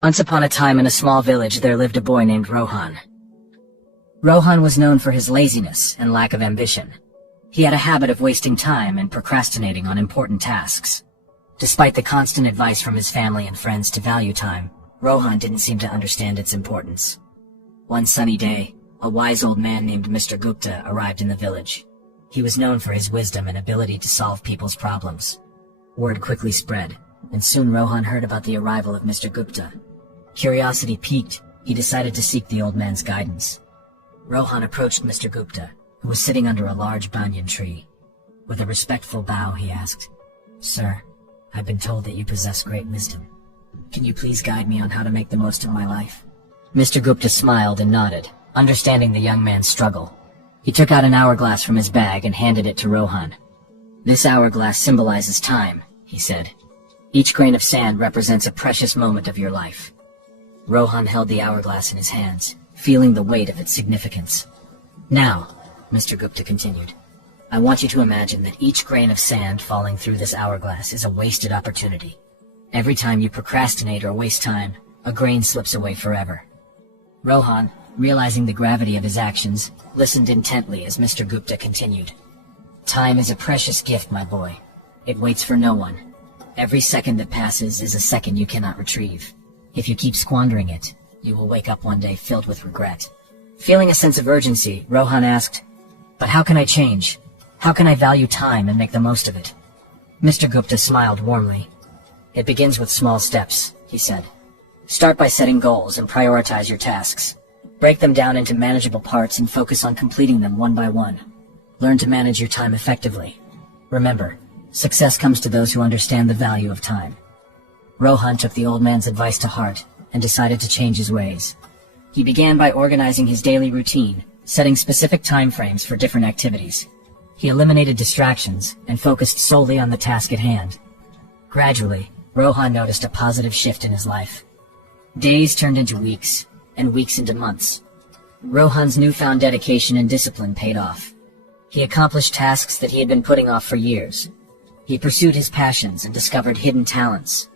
Once upon a time in a small village there lived a boy named Rohan. Rohan was known for his laziness and lack of ambition. He had a habit of wasting time and procrastinating on important tasks. Despite the constant advice from his family and friends to value time, Rohan didn't seem to understand its importance. One sunny day, a wise old man named Mr. Gupta arrived in the village. He was known for his wisdom and ability to solve people's problems. Word quickly spread, and soon Rohan heard about the arrival of Mr. Gupta. Curiosity piqued, he decided to seek the old man's guidance. Rohan approached Mr. Gupta, who was sitting under a large banyan tree. With a respectful bow, he asked, "Sir, I've been told that you possess great wisdom. Can you please guide me on how to make the most of my life?" Mr. Gupta smiled and nodded, understanding the young man's struggle. He took out an hourglass from his bag and handed it to Rohan. "This hourglass symbolizes time," he said. "Each grain of sand represents a precious moment of your life." Rohan held the hourglass in his hands, feeling the weight of its significance. "Now," Mr. Gupta continued, "I want you to imagine that each grain of sand falling through this hourglass is a wasted opportunity. Every time you procrastinate or waste time, a grain slips away forever." Rohan, realizing the gravity of his actions, listened intently as Mr. Gupta continued. "Time is a precious gift, my boy. It waits for no one. Every second that passes is a second you cannot retrieve. If you keep squandering it, you will wake up one day filled with regret." Feeling a sense of urgency, Rohan asked, "But how can I change? How can I value time and make the most of it?" Mr. Gupta smiled warmly. "It begins with small steps," he said. "Start by setting goals and prioritize your tasks. Break them down into manageable parts and focus on completing them one by one. Learn to manage your time effectively. Remember, success comes to those who understand the value of time." Rohan took the old man's advice to heart and decided to change his ways. He began by organizing his daily routine, setting specific time frames for different activities. He eliminated distractions and focused solely on the task at hand. Gradually, Rohan noticed a positive shift in his life. Days turned into weeks, and weeks into months. Rohan's newfound dedication and discipline paid off. He accomplished tasks that he had been putting off for years. He pursued his passions and discovered hidden talents.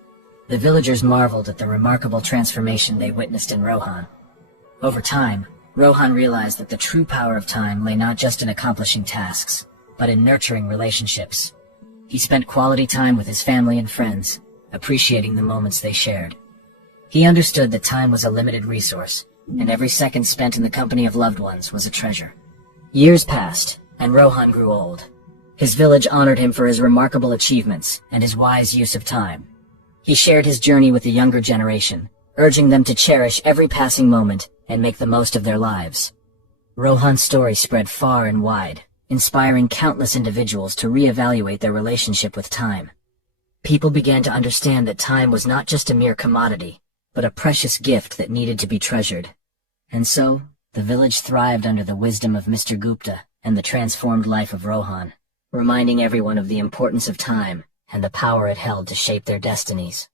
The villagers marveled at the remarkable transformation they witnessed in Rohan. Over time, Rohan realized that the true power of time lay not just in accomplishing tasks, but in nurturing relationships. He spent quality time with his family and friends, appreciating the moments they shared. He understood that time was a limited resource, and every second spent in the company of loved ones was a treasure. Years passed, and Rohan grew old. His village honored him for his remarkable achievements and his wise use of time. He shared his journey with the younger generation, urging them to cherish every passing moment and make the most of their lives. Rohan's story spread far and wide, inspiring countless individuals to reevaluate their relationship with time. People began to understand that time was not just a mere commodity, but a precious gift that needed to be treasured. And so, the village thrived under the wisdom of Mr. Gupta and the transformed life of Rohan, reminding everyone of the importance of time and the power it held to shape their destinies.